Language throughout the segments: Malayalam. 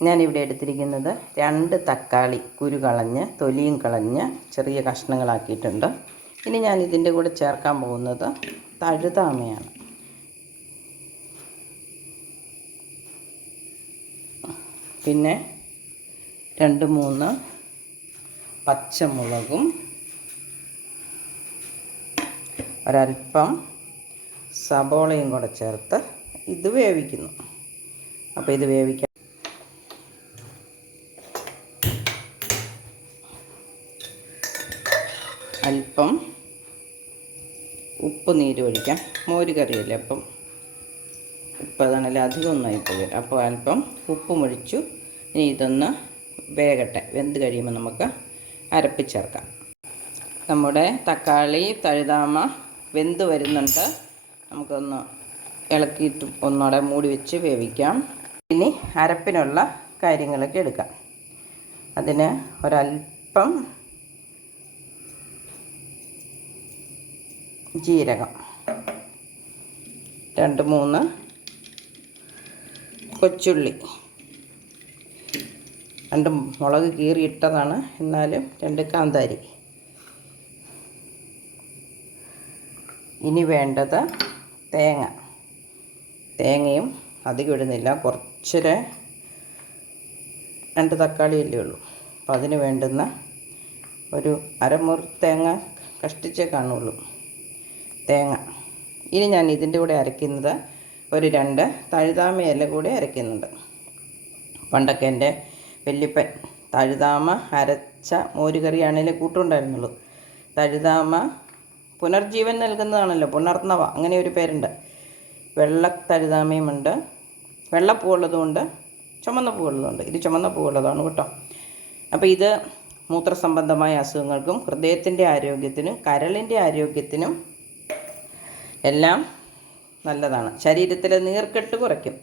ഞാനിവിടെ എടുത്തിരിക്കുന്നത് രണ്ട് തക്കാളി കുരു കളഞ്ഞ് തൊലിയും കളഞ്ഞ് ചെറിയ കഷ്ണങ്ങളാക്കിയിട്ടുണ്ട്. ഇനി ഞാൻ ഇതിന്റെ കൂടെ ചേർക്കാൻ പോകുന്നത് തഴുതാമയാണ്. പിന്നെ രണ്ട് മൂന്ന് പച്ചമുളകും ഒരൽപ്പം സബോളയും കൂടെ ചേർത്ത് ഇത് വേവിക്കുന്നു. അപ്പോൾ ഇത് വേവിക്കാൻ അല്പം ഉപ്പ് നീര് ഒഴിക്കാം. മോര് കറിയല്ലേ അപ്പം. ഉപ്പ് അതാണല്ലോ അധികം ഒന്നായി പോകും അപ്പോൾ അല്പം ഉപ്പും ഒഴിച്ചു ഇനി ഇതൊന്ന് വേകട്ടെ. വെന്ത് കഴിയുമ്പോൾ നമുക്ക് അരപ്പിച്ചേർക്കാം. നമ്മുടെ തക്കാളി തഴുതാമ വെന്ത് വരുന്നുണ്ട്. നമുക്കൊന്ന് ഇളക്കിയിട്ട് ഒന്നുകൂടെ മൂടി വെച്ച് വേവിക്കാം. ഇനി അരപ്പിനുള്ള കാര്യങ്ങളൊക്കെ എടുക്കാം. അതിന് ഒരല്പം ജീരകം. രണ്ട് മൂന്ന്. കൊച്ചുള്ളി. രണ്ട് മുളക് കീറി ഇട്ടതാണ് എന്നാലും രണ്ട് കാന്താരി. ഇനി വേണ്ടത് തേങ്ങ. തേങ്ങയും അധികം ഇടുന്നില്ല. കുറച്ചൊരു രണ്ട് തക്കാളിയല്ലേ ഉള്ളൂ. അപ്പം അതിന് വേണ്ടുന്ന ഒരു അരമുറി തേങ്ങ കഷ്ടിച്ചേ കാണുള്ളൂ. തേങ്ങ. ഇനി ഞാൻ ഇതിന്റെ കൂടെ അരയ്ക്കുന്നത് ഒരു രണ്ട് തഴുതാമ ഇല കൂടി അരയ്ക്കുന്നുണ്ട്. പണ്ടൊക്കെ എന്റെ വല്യപ്പൻ തഴുതാമ അരച്ച മോരുകറിയാണേലും കൂട്ടുണ്ടായിരുന്നുള്ളൂ. തഴുതാമ പുനർജീവൻ നൽകുന്നതാണല്ലോ പുണർന്നവ അങ്ങനെ ഒരു പേരുണ്ട്. വെള്ള തഴുതാമയുമുണ്ട് വെള്ളപ്പൂവുള്ളതുകൊണ്ട് ചുമന്ന പൂവുള്ളതുണ്ട് ഇത് ചുമന്ന പൂവുള്ളതാണ് കേട്ടോ. അപ്പോൾ ഇത് മൂത്രസംബന്ധമായ അസുഖങ്ങൾക്കും ഹൃദയത്തിന്റെ ആരോഗ്യത്തിനും കരളിന്റെ ആരോഗ്യത്തിനും എല്ലാം നല്ലതാണ്. ശരീരത്തിലെ നീർക്കെട്ട് കുറയ്ക്കും.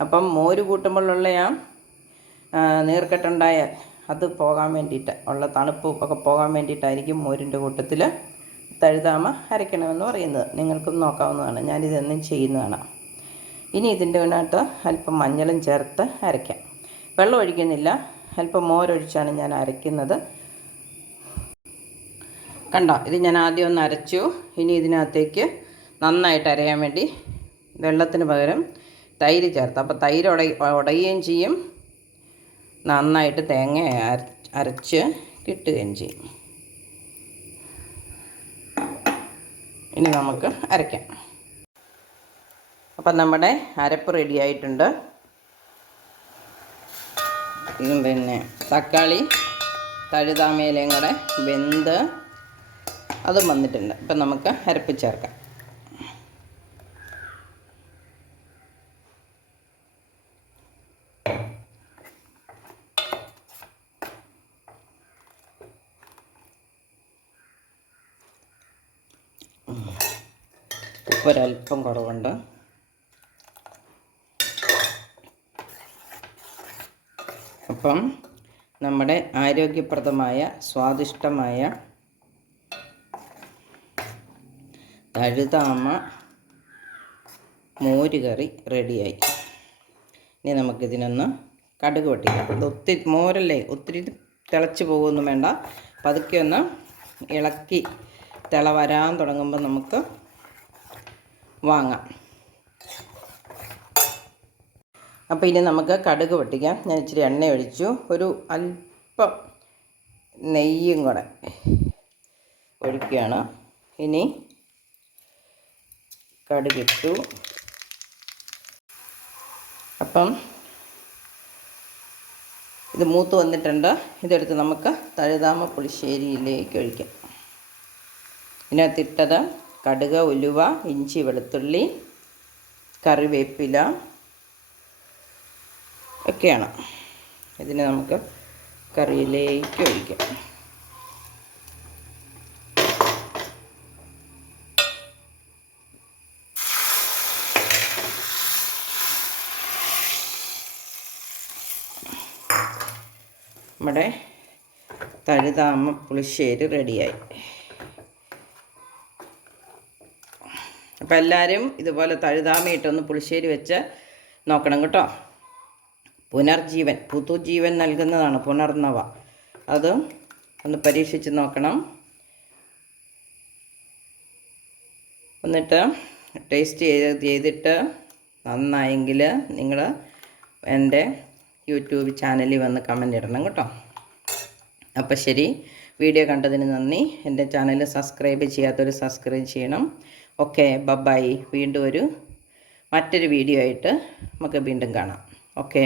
അപ്പം മോര് കൂട്ടുമ്പോഴുള്ള ആ നീർക്കെട്ടുണ്ടായാൽ അത് പോകാൻ വേണ്ടിയിട്ട് ഉള്ള തണുപ്പ് ഒക്കെ പോകാൻ വേണ്ടിയിട്ടായിരിക്കും മോരിന്റെ കൂട്ടത്തിൽ തഴുതാമ അരയ്ക്കണമെന്ന് പറയുന്നത്. നിങ്ങൾക്കും നോക്കാവുന്നതാണ്. ഞാനിതെന്നും ചെയ്യുന്നതാണ്. ഇനി ഇതിന്റെ ഇതിനകത്ത് അല്പം മഞ്ഞളും ചേർത്ത് അരയ്ക്കാം. വെള്ളം ഒഴിക്കുന്നില്ല. അല്പം മോരൊഴിച്ചാണ് ഞാൻ അരയ്ക്കുന്നത്. കണ്ടോ? ഇത് ഞാൻ ആദ്യം ഒന്ന് അരച്ചു. ഇനി ഇതിനകത്തേക്ക് നന്നായിട്ട് അരയാൻ വേണ്ടി വെള്ളത്തിന് പകരം തൈര് ചേർത്ത്. അപ്പോൾ തൈര് ഉട ഉടയുകയും ചെയ്യും. നന്നായിട്ട് തേങ്ങ അര- അരച്ച് കിട്ടുകയും ചെയ്യും. ഇനി നമുക്ക് അരയ്ക്കാം. അപ്പം നമ്മുടെ അരപ്പ് റെഡി ആയിട്ടുണ്ട്. പിന്നെ തക്കാളി തഴുതാമയിലയും കൂടെ വെന്ത് അതും വന്നിട്ടുണ്ട്. ഇപ്പം നമുക്ക് അരപ്പ് ചേർക്കാം ഉപ്പൊരല്പം കുറവുണ്ട്. അപ്പം നമ്മുടെ ആരോഗ്യപ്രദമായ സ്വാദിഷ്ടമായ തഴുതാമ മോരുകറി റെഡിയായി. ഇനി നമുക്കിതിനൊന്ന് കടുക് പൊട്ടിക്കാം. അത് ഒത്തിരി മോരല്ലേ? ഒത്തിരി തിളച്ച് പോകുമൊന്നും വേണ്ട. പതുക്കെ ഒന്ന് ഇളക്കി തിള വരാൻ തുടങ്ങുമ്പോൾ നമുക്ക് വാങ്ങാം. അപ്പോൾ ഇനി നമുക്ക് കടുക് പൊട്ടിക്കാം. ഞാൻ ഇച്ചിരി എണ്ണ ഒഴിച്ചു. ഒരു അല്പം നെയ്യും കൂടെ ഒഴിക്കുകയാണ്. ഇനി കടുകിട്ടു അപ്പം ഇത് മൂത്ത് വന്നിട്ടുണ്ട്. ഇതെടുത്ത് നമുക്ക് തഴുതാമ പുളിശ്ശേരിയിലേക്ക് ഒഴിക്കാം. ഇതിനകത്തിട്ടത് കടുക് ഉലുവ ഇഞ്ചി വെളുത്തുള്ളി കറിവേപ്പില ഒക്കെയാണ്. ഇതിനെ നമുക്ക് കറിയിലേക്ക് ഒഴിക്കാം. നമ്മുടെ തഴുതാമ പുളിശ്ശേരി റെഡിയായി. അപ്പോൾ എല്ലാവരും ഇതുപോലെ തഴുതാമയിട്ടൊന്ന് പുളിശ്ശേരി വെച്ച് നോക്കണം കേട്ടോ. പുനർജീവൻ പുതുജീവൻ നൽകുന്നതാണ് പുനർനവ. അത് ഒന്ന് പരീക്ഷിച്ച് നോക്കണം. എന്നിട്ട് ടേസ്റ്റ് ചെയ്ത് ചെയ്തിട്ട് നന്നായെങ്കിൽ നിങ്ങൾ എന്റെ യൂട്യൂബ് ചാനലിൽ വന്ന് കമന്റ് ഇടണം കേട്ടോ. അപ്പോൾ ശരി വീഡിയോ കണ്ടതിന് നന്ദി. എന്റെ ചാനൽ സബ്സ്ക്രൈബ് ചെയ്യാത്തവർ സബ്സ്ക്രൈബ് ചെയ്യണം. Okay bye bye. വീണ്ടും ഒരു മറ്റൊരു വീഡിയോ ആയിട്ട് നമുക്ക് വീണ്ടും കാണാം. ഓക്കെ.